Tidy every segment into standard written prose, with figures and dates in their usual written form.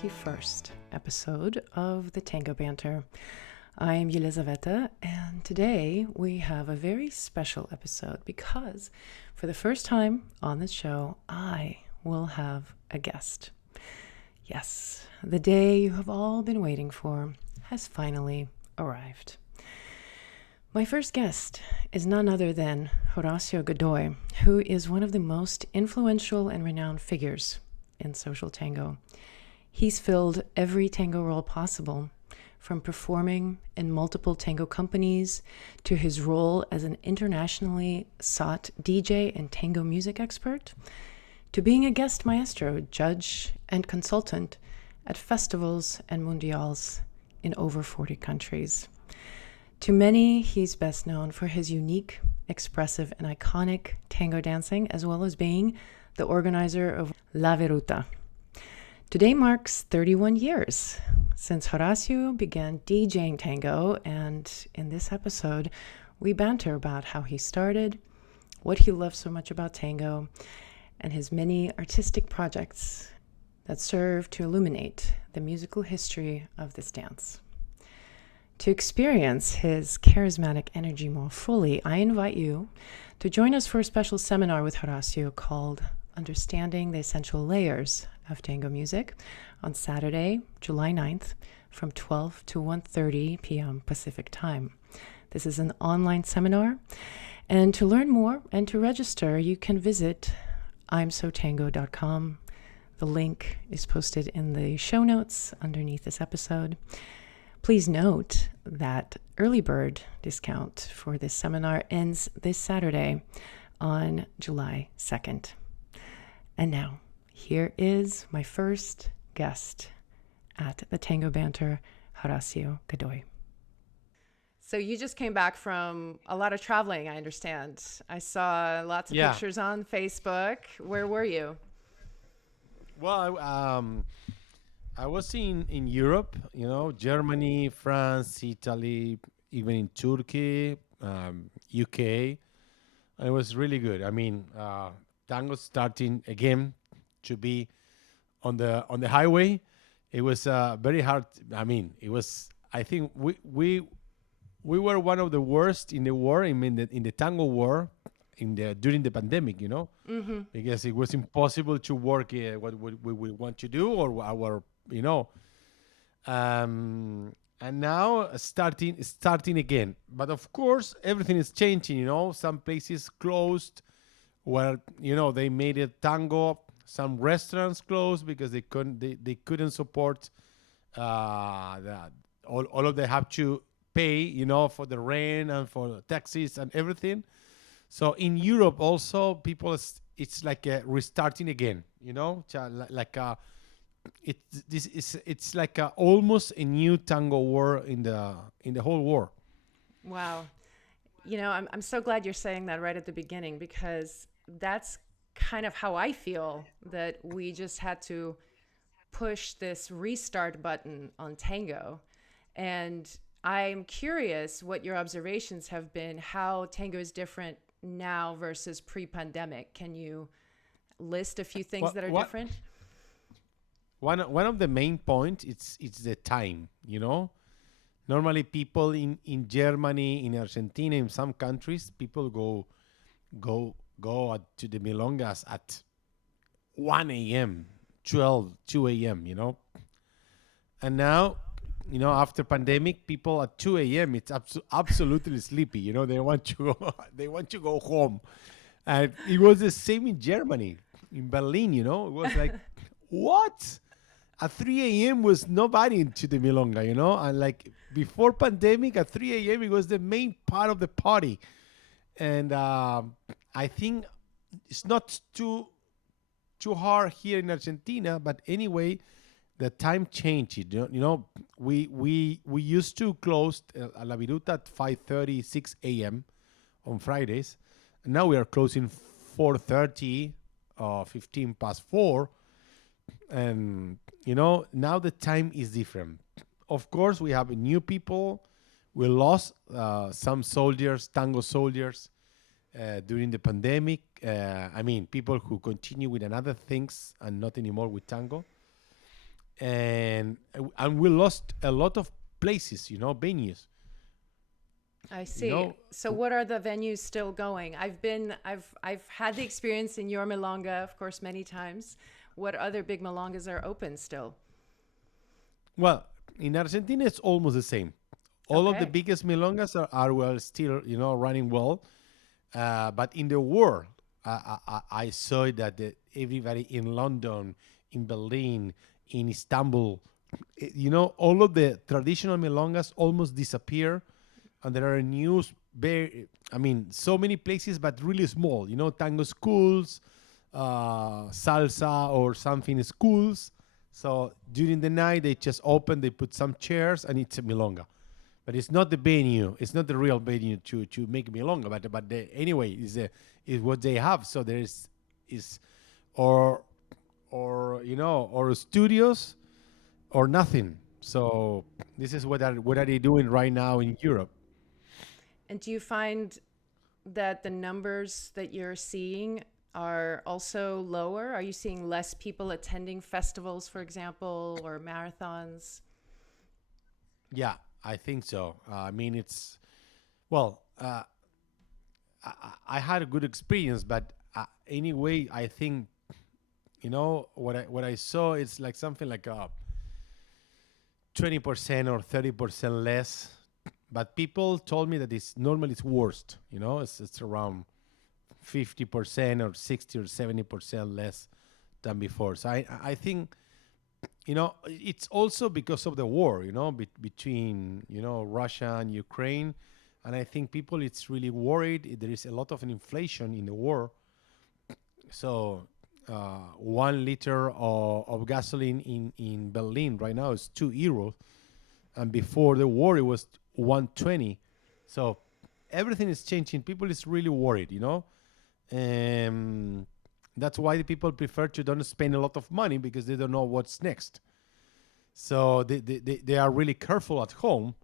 21st episode of the Tango Banter. I'm Yelizaveta, and today we have a very special episode because for the first time on this show, I will have a guest. Yes, the day you have all been waiting for has finally arrived. My first guest is none other than Horacio Godoy, who is one of the most influential and renowned figures in social tango. He's filled every tango role possible, from performing in multiple tango companies to his role as an internationally sought DJ and tango music expert, to being a guest maestro, judge, and consultant at festivals and mundials in over 40 countries. To many, he's best known for his unique, expressive, and iconic tango dancing, as well as being the organizer of La Veruta. Today marks 31 years since Horacio began DJing tango, and in this episode, we banter about how he started, what he loves so much about tango, and his many artistic projects that serve to illuminate the musical history of this dance. To experience his charismatic energy more fully, I invite you to join us for a special seminar with Horacio called Understanding the Essential Layers of Tango Music on Saturday, July 9th from 12 to 1:30 p.m. Pacific Time. This is an online seminar, and to learn more and to register, you can visit imsotango.com. The link is posted in the show notes underneath this episode. Please note that early bird discount for this seminar ends this Saturday on July 2nd. And now, here is my first guest at the Tango Banter, Horacio Godoy. So you just came back from a lot of traveling, I understand. I saw lots of pictures on Facebook. Where were you? Well, I was in Europe, Germany, France, Italy, even in Turkey, UK. And it was really good. I mean, tango starting again to be on the highway. It was very hard. I mean, it was. I think we were one of the worst in the war. I mean, in the tango war, during the pandemic, because it was impossible to work what we want to do or our you know and now starting again, but of course everything is changing. Some places closed where they made it tango. Some restaurants closed because they couldn't support that. All of them have to pay for the rent and for taxes and everything. So in Europe also, people it's like restarting again. Like it's like almost a new tango war in the whole war. Wow. I'm so glad you're saying that right at the beginning, because that's kind of how I feel, that we just had to push this restart button on tango. And I'm curious what your observations have been, how tango is different now versus pre-pandemic. Can you list a few things What that are what different? one of the main points, it's the time. Normally people in Germany, in Argentina, in some countries, people to the milongas at 1 a.m., 12, 2 a.m. And now, after pandemic, people at 2 a.m. it's absolutely sleepy. They want to go, they want to go home. And it was the same in Germany, in Berlin. It was like, what? At 3 a.m. was nobody into the milonga. And like before pandemic, at 3 a.m. it was the main part of the party. And I think it's not too hard here in Argentina, but anyway, the time changed. We used to close La Viruta at 5:30, 6 a.m. on Fridays. And now we are closing 4:30, 15 past 4. And now the time is different. Of course, we have new people. We lost some soldiers, tango soldiers, during the pandemic. I mean, people who continue with another things and not anymore with tango. and we lost a lot of places, venues, I you see. know. So what are the venues still going? I've had the experience in your Malanga, of course, many times. What other big Malangas are open still? Well, in Argentina, it's almost the same. All of the Okay. biggest milongas are well still, running well. But in the world, I saw that everybody in London, in Berlin, in Istanbul, all of the traditional milongas almost disappear, and there are new, very, I mean, so many places, but really small. Tango schools, salsa or something schools. So during the night, they just open, they put some chairs, and it's a milonga. But it's not the venue. It's not the real venue to make milonga. Anyway, is what they have. So is or or studios or nothing. So this is what are they doing right now in Europe? And do you find that the numbers that you're seeing are also lower? Are you seeing less people attending festivals, for example, or marathons? Yeah, I think so. I mean, it's well. I had a good experience, but anyway, I think what I saw. It's like something like 20% or 30% less. But people told me that it's normally it's worst. It's around 50% or 60 or 70% less than before. So I think it's also because of the war, between Russia and Ukraine, and I think people it's really worried. There is a lot of inflation in the war, so 1 liter of gasoline in Berlin right now is 2 euros, and before the war it was 120. So everything is changing. People is really worried, um, that's why the people prefer to don't spend a lot of money because they don't know what's next. So they are really careful at home,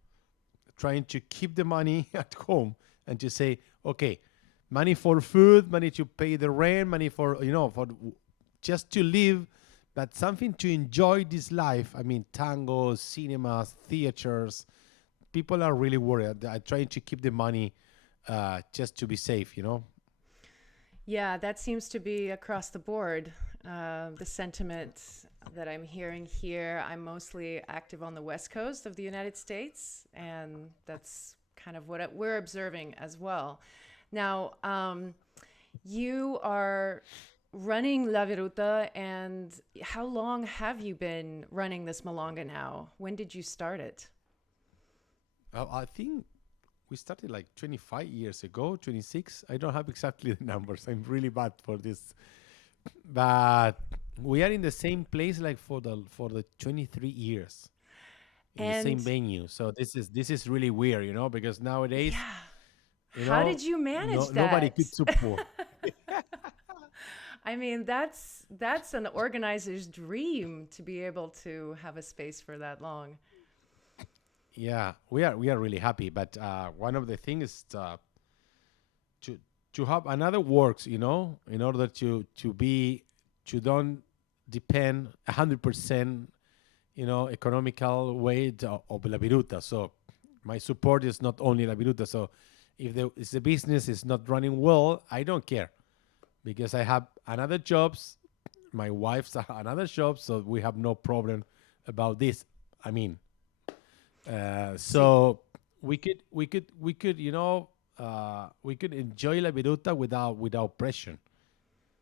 trying to keep the money at home and to say, okay, money for food, money to pay the rent, money for, for just to live, but something to enjoy this life. I mean, tangos, cinemas, theaters. People are really worried. They're trying to keep the money just to be safe. Yeah, that seems to be across the board. The sentiment that I'm hearing here, I'm mostly active on the West Coast of the United States, and that's kind of what we're observing as well. Now, you are running La Viruta, and how long have you been running this Malanga now? When did you start it? I think we started like 25 years ago, 26. I don't have exactly the numbers. I'm really bad for this. But we are in the same place like for the 23 years in the same And venue. So this is really weird, because nowadays, yeah, how did you no manage nobody that? could support. I mean, that's an organizer's dream to be able to have a space for that long. Yeah, we are really happy. But one of the things to to have another works, in order to don't depend 100%, economical way of La Viruta. So my support is not only La Viruta. So if the business is not running well, I don't care because I have another jobs. My wife's another job, so we have no problem about this. I mean, See, so we could we could enjoy La Viruta without pressure.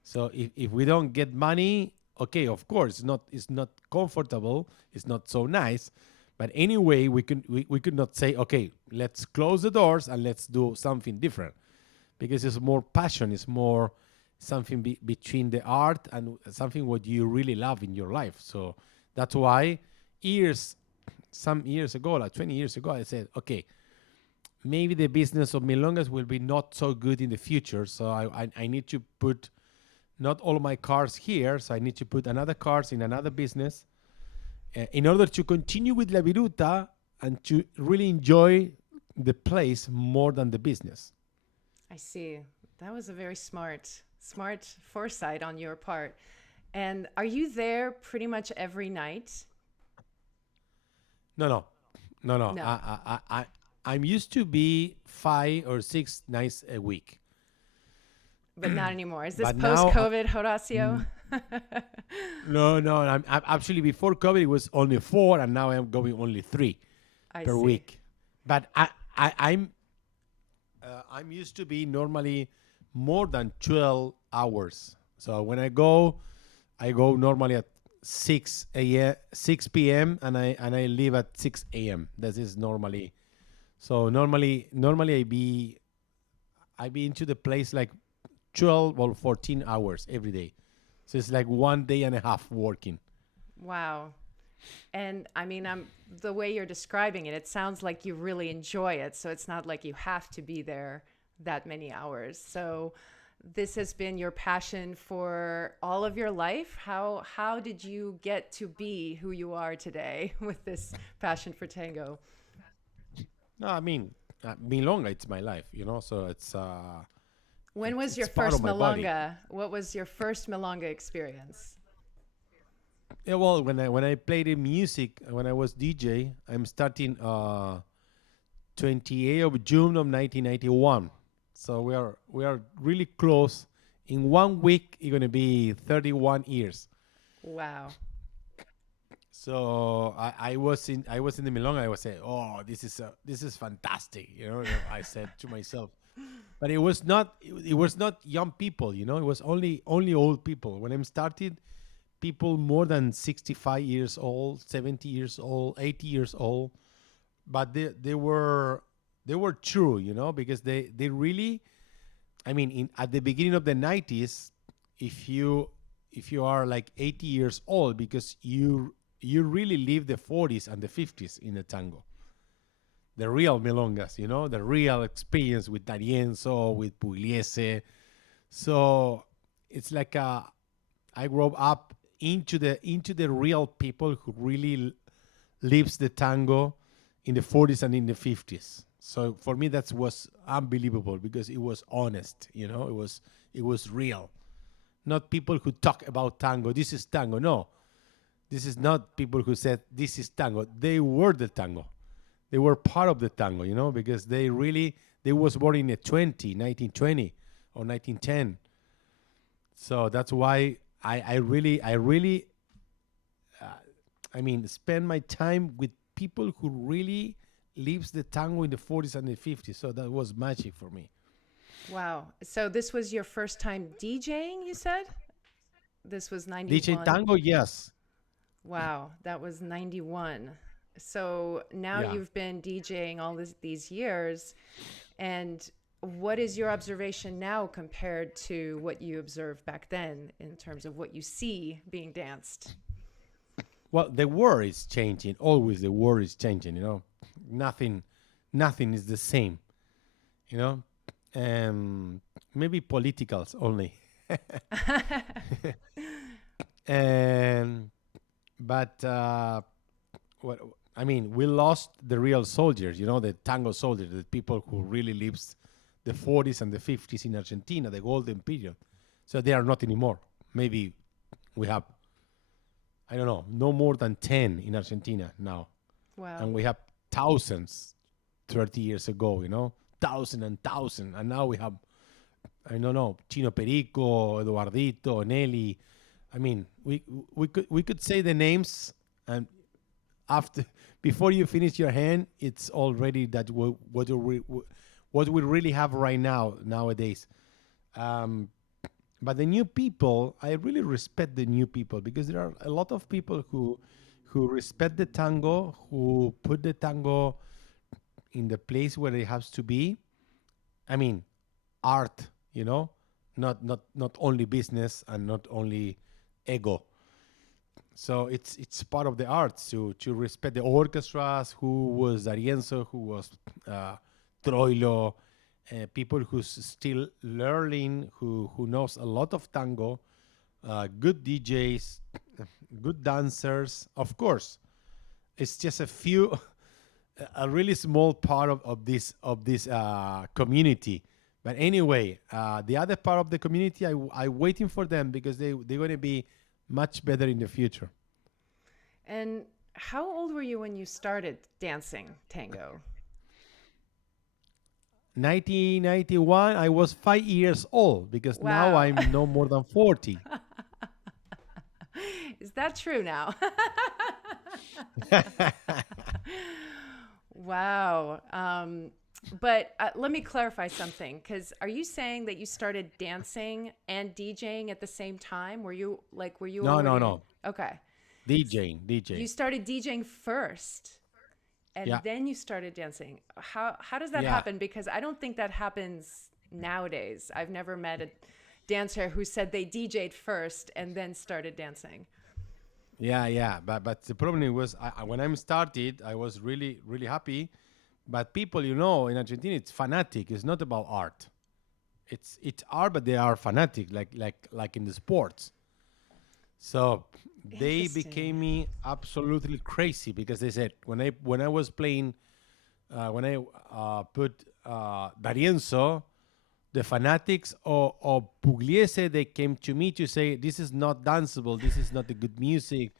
So if we don't get money, okay, of course, it's not comfortable, it's not so nice, but anyway, we could not say, okay, let's close the doors and let's do something different because it's more passion, it's more something between the art and something what you really love in your life. So that's why years some years ago, like 20 years ago, I said, okay, maybe the business of milongas will be not so good in the future. So I need to put not all of my cars here. So I need to put another cars in another business in order to continue with La Viruta and to really enjoy the place more than the business. I see. That was a very smart foresight on your part. And are you there pretty much every night? No, no, no, no. No, I'm used to be 5 or 6 nights a week, but not anymore. Is this but post now, COVID, Horacio? n- no, no. I'm actually before COVID it was only four, and now I'm going only three I per see. week. But I'm used to be normally more than 12 hours. So when I go normally at 6 a.m., 6 p.m., and I leave at 6 a.m. That is normally. So normally I be into the place like 12 or 14 hours every day. So it's like one day and a half working. Wow. And I mean, the way you're describing it, it sounds like you really enjoy it. So it's not like you have to be there that many hours. So this has been your passion for all of your life. How did you get to be who you are today with this passion for tango? No, I mean, Milonga, it's my life, so When it's was your it's part of first my body. Malanga? What was your first Malanga experience? Yeah, well, when I played the music, when I was DJ, I'm starting 28th of June of 1991. So we are really close. In 1 week, it's gonna be 31 years. Wow. So I was in the Milonga. I was saying, "Oh, this is fantastic," I said to myself. But it was not young people. It was only old people. When I started, people more than 65 years old, 70 years old, 80 years old, but they were true, because they really, I mean, at the beginning of the 90s, if you are like 80 years old, because you really live the 40s and the 50s in the tango, the real milongas, the real experience with D'Arienzo, with Pugliese. So it's like I grew up into the real people who really lives the tango in the 40s and in the 50s. So for me, that was unbelievable because it was honest. It was real. Not people who talk about tango. This is tango. No, this is not people who said this is tango. They were the tango. They were part of the tango. Because they was born in 1920 or 1910. So that's why I really spend my time with people who really lives the tango in the 40s and the 50s. So that was magic for me. Wow. So this was your first time DJing, you said? This was DJ 91. tango, yes. Wow, that was 91. So now Yeah. you've been DJing all these years. And what is your observation now compared to what you observed back then in terms of what you see being danced? Well, the world is changing. Always the world is changing. Nothing, nothing is the same. You know, um, maybe politicals only. And but what we lost the real soldiers. The tango soldiers, the people who really lives the 40s and the 50s in Argentina, the golden period. So they are not anymore. Maybe we have, I don't know, no more than 10 in Argentina now, Wow. and we have thousands 30 years ago. Thousand and thousand, and now we have, I don't know, Chino Perico, Eduardito, Nelly. We could say the names, and after before you finish your hand, it's already that what we really have right now nowadays. Um, but the new people, I really respect the new people because there are a lot of people who respect the tango, who put the tango in the place where it has to be. I mean, art, not only business and not only ego. So it's part of the arts to respect the orchestras. Who was D'Arienzo? Who was uh, Troilo? People who's still learning, who knows a lot of tango, good DJs, good dancers. Of course, it's just a few, a really small part of this community. But anyway, the other part of the community, I waiting for them because they're going to be much better in the future. And how old were you when you started dancing tango? 1991, I was 5 years old because now Wow. I'm no more than 40. Is that true now? Wow. But let me clarify something, because are you saying that you started dancing and DJing at the same time? Were you No, no, already no. okay? DJing, You DJing. started DJing first and Yeah, then you started dancing. How does that yeah, happen? Because I don't think that happens nowadays. I've never met a dancer who said they DJ'd first and then started dancing. yeah. But the problem was when I started, I was really really happy. But people, in Argentina, it's fanatic. It's not about art. It's art, but they are fanatic, like in the sports. So they Interesting. became me absolutely crazy because they said when I was playing when I put D'Arienzo, the fanatics of Pugliese, they came to me to say, this is not danceable, this is not a good music.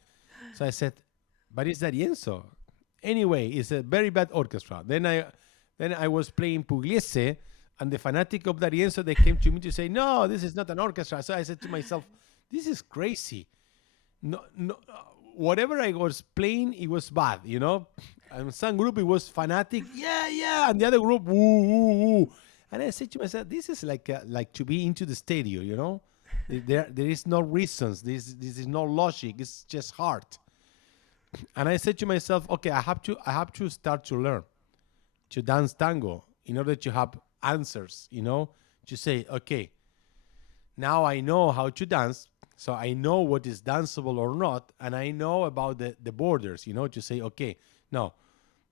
So I said, but it's D'Arienzo. Anyway, it's a very bad orchestra. Then I was playing Pugliese, and the fanatic of D'Arienzo, they came to me to say, no, this is not an orchestra. So I said to myself, this is crazy. No, no, whatever I was playing, it was bad. And some group, it was fanatic, yeah, yeah, and the other group, woo, woo, woo. And I said to myself, this is like to be into the stadium. There is no reasons. This is no logic. It's just heart. And I said to myself, okay, I have to start to learn to dance tango in order to have answers. To say, okay, now I know how to dance, so I know what is danceable or not, and I know about the borders, to say, okay, no,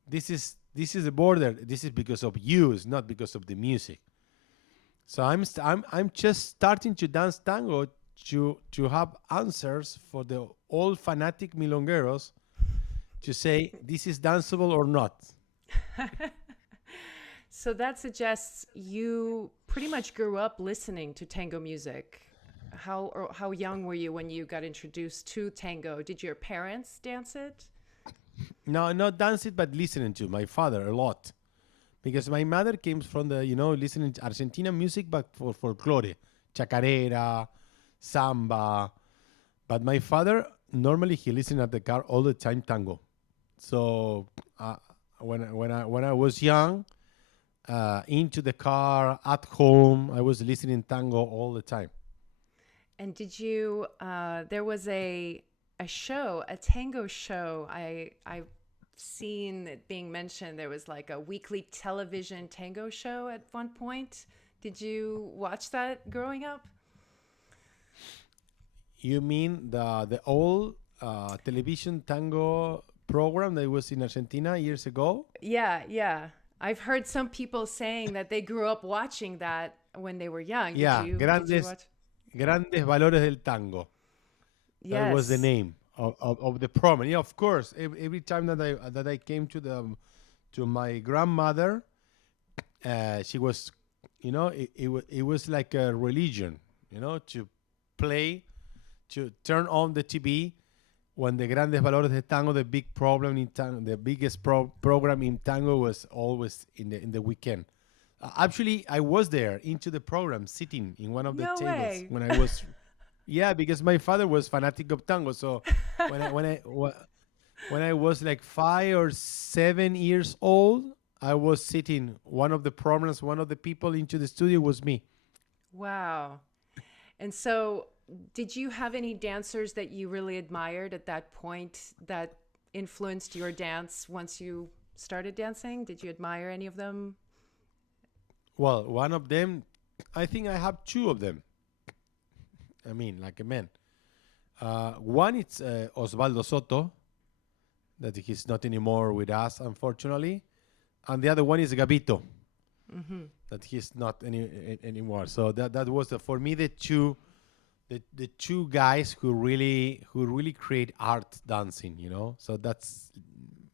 this is a border. This is because of you, it's not because of the music. So I'm just starting to dance tango to have answers for the old fanatic milongueros to say this is danceable or not. So that suggests you pretty much grew up listening to tango music. How young were you when you got introduced to tango? Did your parents dance it? No, not dance it, but listening to my father a lot. Because my mother came from listening to Argentina music, but for folklore, chacarera, samba. But my father, normally he listened at the car all the time tango. So when I was young, into the car, at home, I was listening tango all the time. And did you? There was a show, a tango show. I've seen it being mentioned. There was like a weekly television tango show at one point. Did you watch that growing up? You mean the old television tango program that was in Argentina years ago? Yeah, yeah. I've heard some people saying that they grew up watching that when they were young. Did Yeah, you? Did you watch? grandes valores del tango. That was the Yes. name of the program. Yeah, of course. Every time that I came to my grandmother, she was, it was like a religion, to play, to turn on the TV when the grandes valores de tango, the big problem in tango, the biggest program in tango was always in the weekend. Actually, I was there into the program, sitting in one of the No tables way. when I was. Yeah, because my father was fanatic of tango. So when I was like 5 or 7 years old, I was sitting one of the programs. One of the people into the studio was me. Wow. And so, did you have any dancers that you really admired at that point that influenced your dance once you started dancing? Did you admire any of them? Well, one of them, I think I have two of them. I mean, like a man. One it's Osvaldo Soto, that he's not anymore with us, unfortunately, and the other one is Gabito, Hmm. that he's not anymore. So that was for me the two guys who really create art dancing. So that's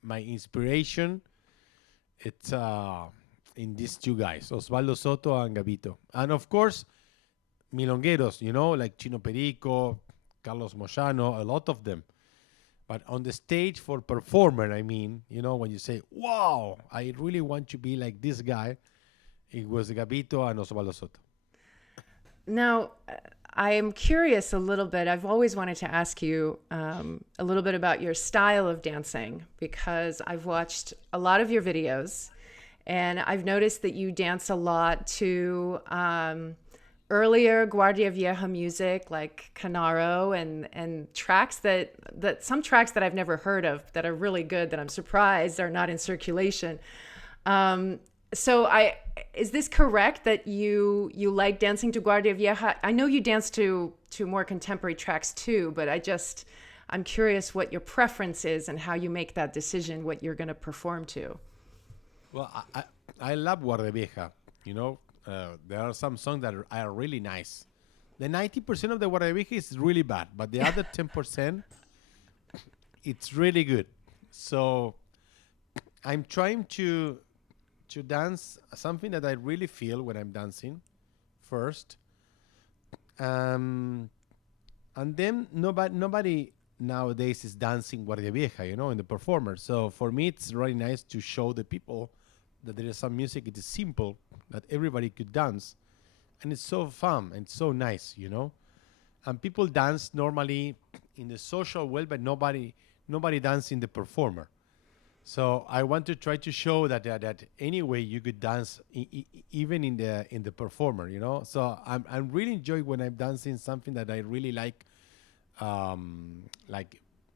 my inspiration. It's in these two guys, Osvaldo Soto and Gabito, and of course milongueros. Like Chino Perico, Carlos Moyano, a lot of them. But on the stage for performer, I mean, when you say, wow, I really want to be like this guy, it was Gabito and Osvaldo Soto. Now, I am curious a little bit. I've always wanted to ask you a little bit about your style of dancing, because I've watched a lot of your videos and I've noticed that you dance a lot to earlier Guardia Vieja music like Canaro and tracks that some tracks that I've never heard of that are really good, that I'm surprised are not in circulation. So is this correct that you like dancing to Guardia Vieja? I know you dance to more contemporary tracks too, but I'm curious what your preference is and how you make that decision, what you're going to perform to. Well, I love Guardia Vieja. There are some songs that are really nice. The 90% of the Guardia Vieja is really bad, but the other 10%, it's really good. So I'm trying to dance something that I really feel when I'm dancing first. And then nobody nowadays is dancing Guardia Vieja, in the performer. So for me, it's really nice to show the people that there is some music. It is simple, that everybody could dance. And it's so fun and so nice, And people dance normally in the social world, but nobody dance in the performer. So I want to try to show that anyway you could dance even in the performer, So I'm really enjoying when I'm dancing something that I really like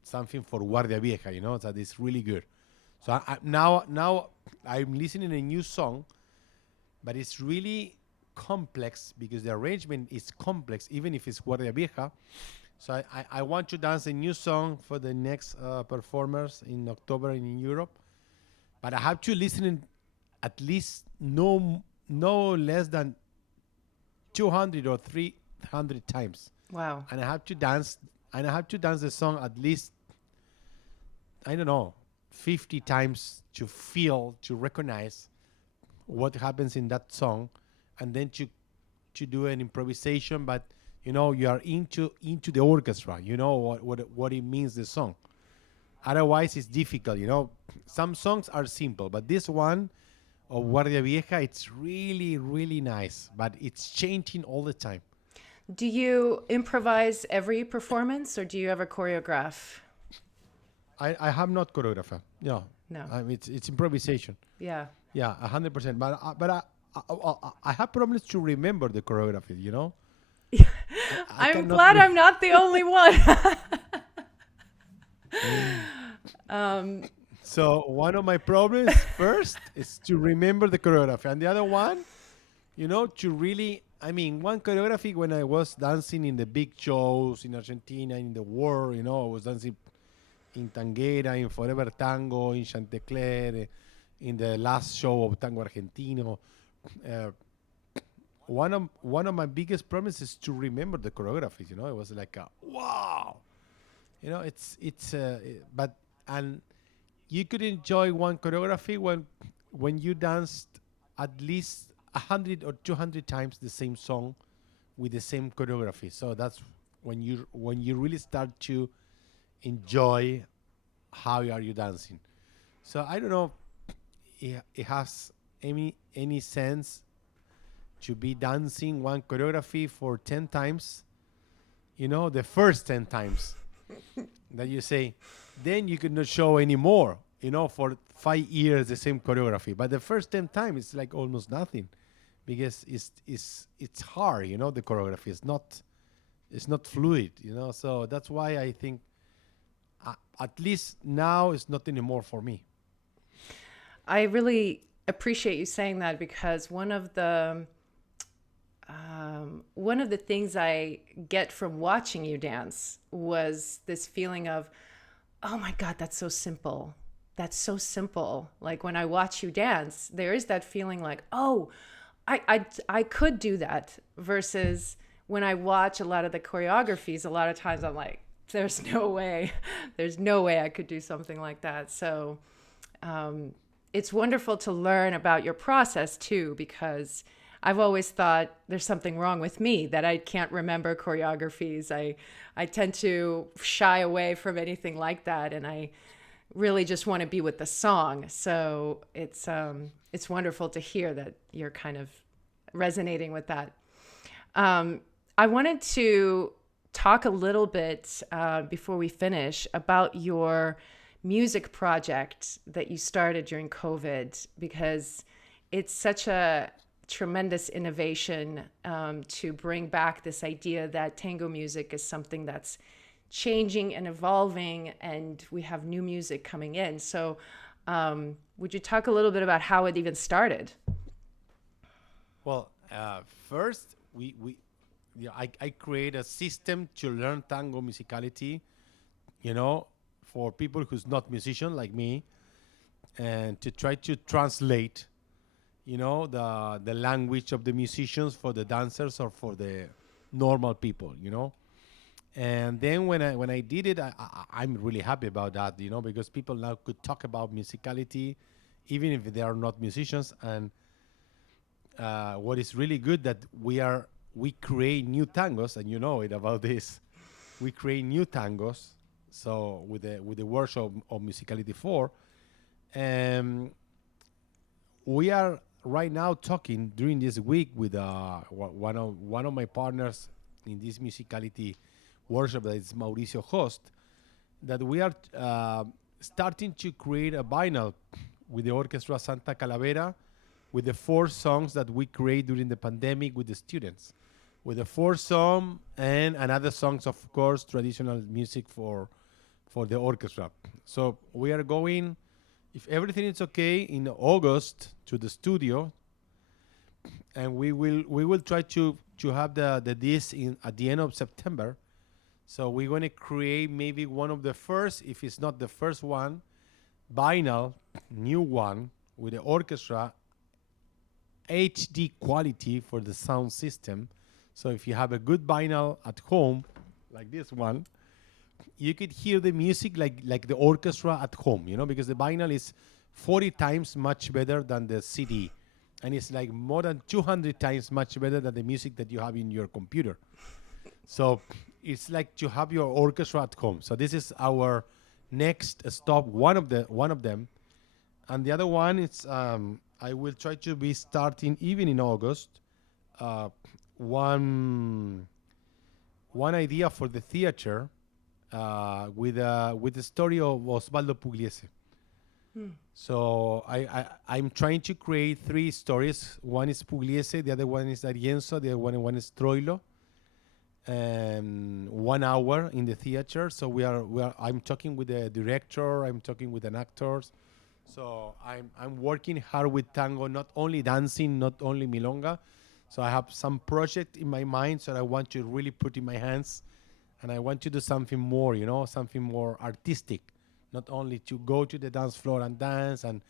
something for Guardia Vieja, that is really good. So now I'm listening a new song, but it's really complex because the arrangement is complex, even if it's Guardia Vieja. So I want to dance a new song for the next performers in October in Europe, but I have to listen at least no less than 200 or 300 times. Wow! And I have to dance the song at least, I don't know, 50 times to recognize what happens in that song, and then to do an improvisation, but you are into the orchestra, what it means, the song. Otherwise it's difficult, some songs are simple, but this one of Guardia Vieja, it's really, really nice, but it's changing all the time. Do you improvise every performance, or do you ever choreograph? I have not choreographer. No. It's improvisation. Yeah. Yeah, 100%. But I have problems to remember the choreography. I'm glad I'm not the only one. So one of my problems first is to remember the choreography, and the other one, to really. I mean, one choreography when I was dancing in the big shows in Argentina, in the world. I was dancing in Tanguera, in Forever Tango, in Chantecler, in the last show of Tango Argentino. One of my biggest problems is to remember the choreographies. It was like wow. But you could enjoy one choreography when you danced at least 100 or 200 times the same song with the same choreography. So that's when you really start to enjoy how are you dancing. So I don't know if it has any sense to be dancing one choreography for 10 times, the first 10 times that you say, then you could not show anymore, for 5 years the same choreography. But the first 10 times it's like almost nothing, because it's hard, the choreography is not fluid, so that's why I think at least now it's not anymore for me. I really appreciate you saying that, because one of the things I get from watching you dance was this feeling of, oh my God, that's so simple. That's so simple. Like when I watch you dance, there is that feeling like, oh, I could do that, versus when I watch a lot of the choreographies, a lot of times I'm like, there's no way I could do something like that. So it's wonderful to learn about your process too, because I've always thought there's something wrong with me that I can't remember choreographies. I tend to shy away from anything like that, and I really just want to be with the song. So it's wonderful to hear that you're kind of resonating with that. I wanted to talk a little bit before we finish about your music project that you started during COVID, because it's such a tremendous innovation to bring back this idea that tango music is something that's changing and evolving, and we have new music coming in. So would you talk a little bit about how it even started? Well, first we yeah, I create a system to learn tango musicality, you know, for people who's not musician like me, and to try to translate, the language of the musicians for the dancers or for the normal people, And then when I did it, I'm really happy about that, because people now could talk about musicality, even if they are not musicians. And what is really good that we create new tangos, and you know it about this. We create new tangos. So with the workshop of Musicality 4, um, we are right now talking during this week with one of my partners in this musicality workshop, that is Mauricio host, that we are starting to create a vinyl with the Orchestra Santa Calavera, with the 4 songs that we create during the pandemic with the students, with the 4 song and another songs, of course, traditional music for the orchestra. So we are going, if everything is okay, in August to the studio, and we will try to have the disc in at the end of September. So we're going to create maybe one of the first, if it's not the first one, vinyl, new one with the orchestra, HD quality for the sound system. So if you have a good vinyl at home, like this one, you could hear the music like the orchestra at home, because the vinyl is 40 times much better than the CD. And it's like more than 200 times much better than the music that you have in your computer. So it's like to have your orchestra at home. So this is our next stop, one of them. And the other one is I will try to be starting even in August. Uh, one one idea for the theater with the story of Osvaldo Pugliese. So I'm trying to create 3 stories. One is Pugliese, the other one is D'Arienzo, the other one is Troilo. And 1 hour in the theater. So we are. I'm talking with the director. I'm talking with an actors. So I'm working hard with tango, not only dancing, not only milonga. So I have some project in my mind that I want to really put in my hands, and I want to do something more, something more artistic, not only to go to the dance floor and dance. And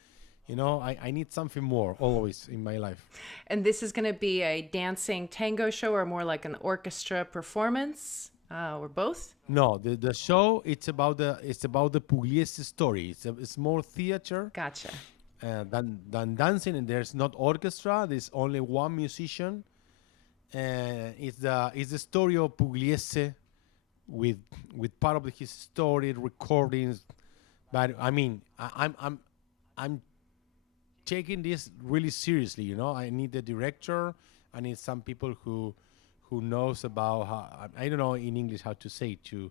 I need something more always in my life. And this is going to be a dancing tango show, or more like an orchestra performance, or both? No, the show, it's about the Pugliese story. It's more theater Gotcha. than dancing, and there's not orchestra. There's only one musician, and it's the story of Pugliese with part of his story recordings. But I mean, I'm taking this really seriously. I need the director. I need some people who knows about how, I don't know in English how to say to,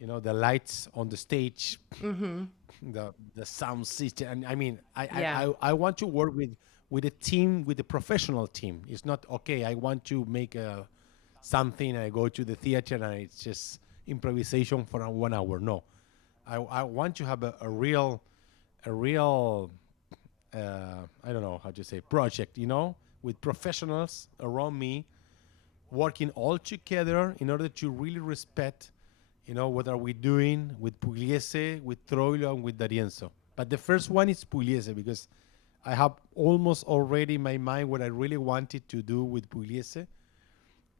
the lights on the stage, the sound system. And I mean, Yeah. I want to work with a team, with a professional team. It's not okay. I want to make something. I go to the theater and it's just improvisation for 1 hour. No, I want to have a real I don't know how to say project, with professionals around me, working all together in order to really respect, what are we doing with Pugliese, with Troilo, and with D'Arienzo. But the first one is Pugliese, because I have almost already in my mind what I really wanted to do with Pugliese.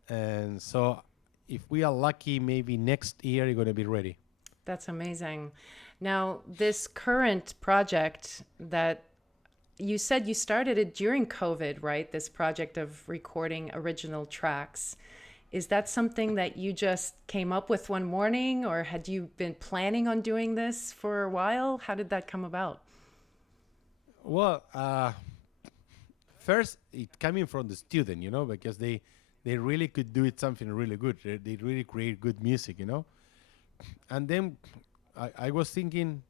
And so if we are lucky, maybe next year you're going to be ready. That's amazing. Now, this current project that you said you started it during COVID, right? This project of recording original tracks. Is that something that you just came up with one morning, or had you been planning on doing this for a while? How did that come about? Well, first it coming from the student, because they really could do it something really good. They really create good music. And then I was thinking,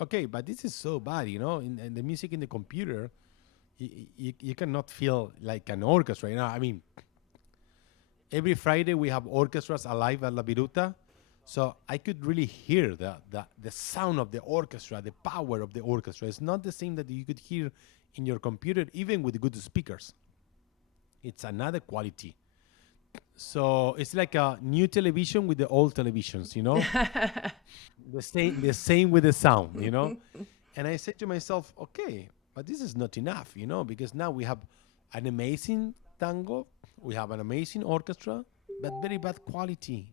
okay, but this is so bad, in the music in the computer, you cannot feel like an orchestra. I mean, every Friday we have orchestras alive at La Viruta. So I could really hear the sound of the orchestra, the power of the orchestra. It's not the same that you could hear in your computer, even with good speakers. It's another quality. So it's like a new television with the old televisions. The same with the sound. And I said to myself, okay, but this is not enough, because now we have an amazing tango, we have an amazing orchestra, but very bad quality.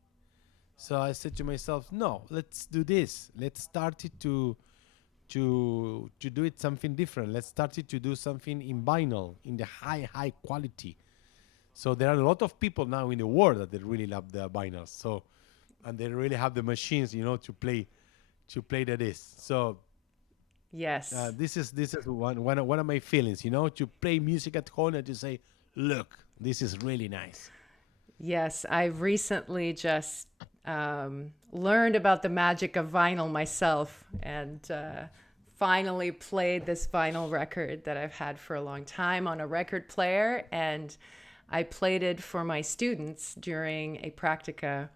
So I said to myself, no, let's do this. Let's start it to do it something different. Let's start it to do something in vinyl, in the high quality. So there are a lot of people now in the world that they really love the vinyls. So, and they really have the machines, to play that is. So Yes. this is one of my feelings, to play music at home and to say, look, this is really nice. Yes, I've recently just learned about the magic of vinyl myself, and finally played this vinyl record that I've had for a long time on a record player. And I played it for my students during a practica.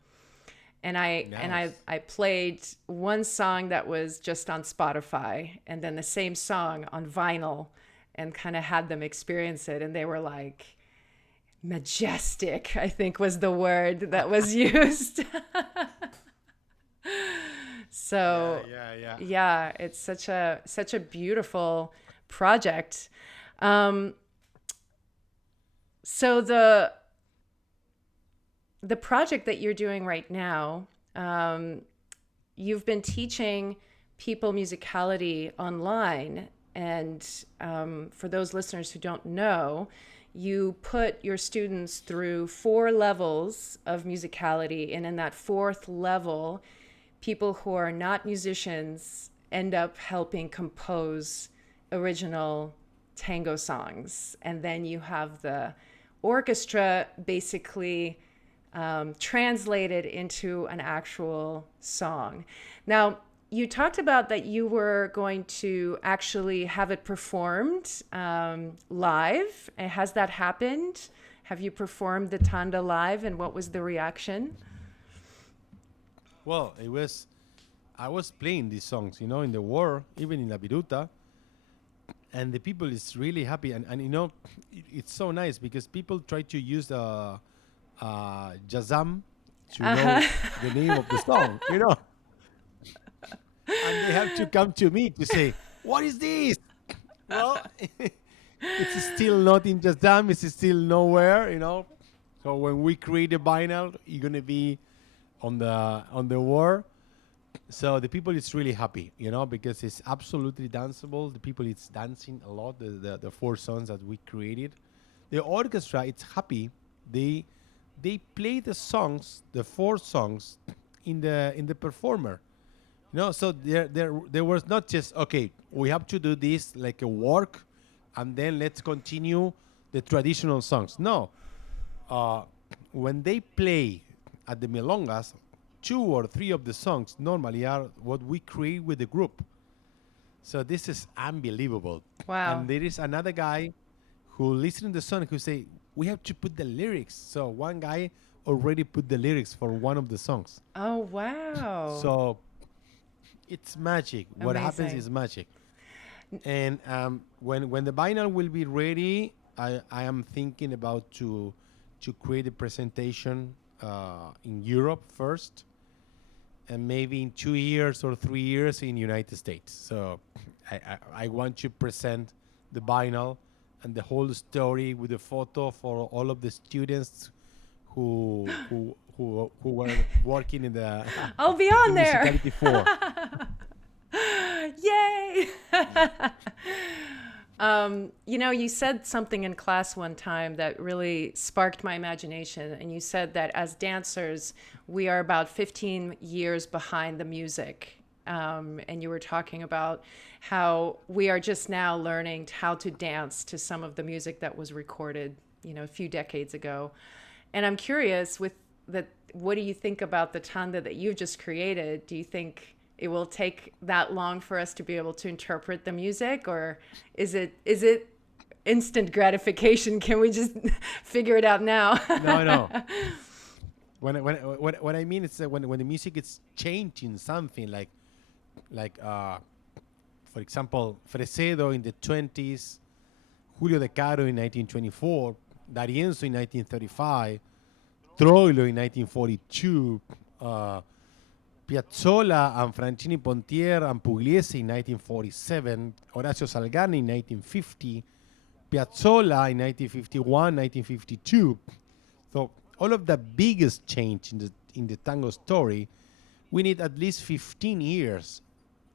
And I and I, Nice. I played one song that was just on Spotify, and then the same song on vinyl, and kind of had them experience it. And they were like, majestic, I think was the word that was used. Yeah, So yeah, yeah. yeah, it's such a beautiful project. Um, so the project that you're doing right now, um, you've been teaching people musicality online. And for those listeners who don't know, you put your students through 4 levels of musicality. And in that fourth level, people who are not musicians end up helping compose original tango songs. And then you have the orchestra basically translated into an actual song. Now, you talked about that you were going to actually have it performed live. Has that happened? Have you performed the tanda live, and what was the reaction? Well, I was playing these songs, in the war, even in La Viruta, and the people is really happy. And it's so nice because people try to use Jazam to know the name of the song, and they have to come to me to say, what is this? Well, it's still not in Jazam, it's still nowhere. So when we create a vinyl, you're gonna be on the war. So the people is really happy, because it's absolutely danceable. The people is dancing a lot. The 4 songs that we created, the orchestra it's happy. They play the songs, the 4 songs, in the performer. So there was not just, okay, we have to do this like a work, and then let's continue the traditional songs. No, uh, when they play at the milongas, 2 or 3 of the songs normally are what we create with the group. So this is unbelievable. Wow. And there is another guy who listen to the song who say, we have to put the lyrics. So one guy already put the lyrics for one of the songs. Oh, wow. So it's magic. What happens Amazing. is magic. And when the vinyl will be ready, I am thinking about to create a presentation in Europe first, and maybe in 2 years or 3 years in United States. So I want to present the vinyl and the whole story with a photo for all of the students who were working in the I'll be in on there. musicality 4. Yay. You said something in class one time that really sparked my imagination. And you said that as dancers, we are about 15 years behind the music. And you were talking about how we are just now learning how to dance to some of the music that was recorded, a few decades ago. And I'm curious what do you think about the tanda that you've just created? Do you think it will take that long for us to be able to interpret the music, or is it instant gratification? Can we just figure it out now? No. What I mean is that when the music is changing something like for example, Fresedo in the 20s, Julio De Caro in 1924, D'Arienzo in 1935, Troilo in 1942, Piazzolla and Francini Pontier and Pugliese in 1947, Horacio Salgani in 1950, Piazzolla in 1951, 1952. So all of the biggest change in the tango story, we need at least 15 years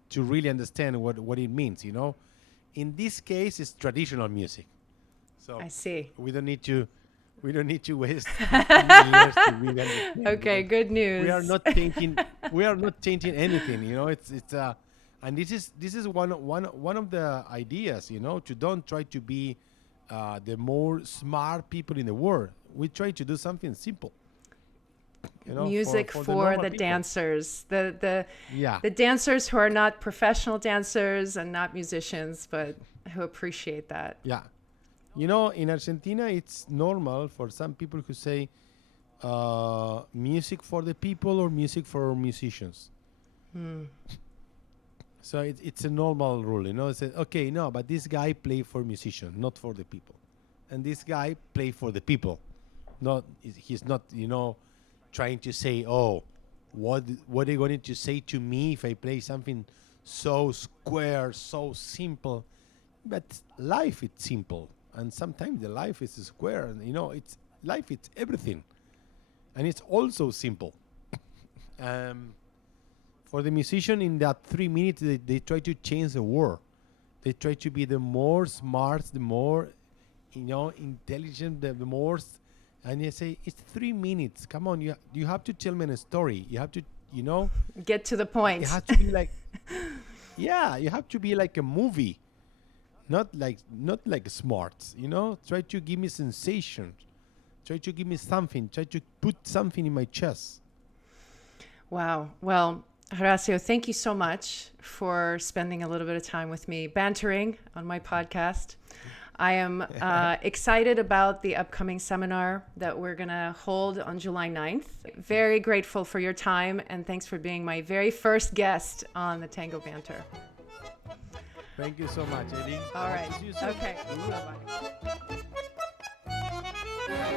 to really understand what it means, In this case, it's traditional music. So I see. we don't need to waste 15 years to really understand. Okay, good news. We are not changing anything, It's and this is one of the ideas, to don't try to be the more smart people in the world. We try to do something simple. Music for the dancers, the Yeah. the dancers who are not professional dancers and not musicians, but who appreciate that. Yeah. In Argentina, it's normal for some people who say music for the people or music for musicians. So it's a normal rule, It says, okay, no, but this guy play for musicians, not for the people. And this guy play for the people. He's not, trying to say, oh, what are you going to say to me if I play something so square, so simple? But life is simple. And sometimes the life is square, and it's life. It's everything, and it's also simple. For the musician, in that 3 minutes, they try to change the world. They try to be the more smart, the more, intelligent, the more. And they say, it's 3 minutes. Come on, you have to tell me a story. You have to, get to the point. You have to be like, yeah, you have to be like a movie. Not like smart, Try to give me sensation. Try to give me something. Try to put something in my chest. Wow. Well, Horacio, thank you so much for spending a little bit of time with me, bantering on my podcast. I am excited about the upcoming seminar that we're going to hold on July 9th. Very grateful for your time, and thanks for being my very first guest on the Tango Banter. Thank you so much, Eddie. All right. Okay. Bye-bye.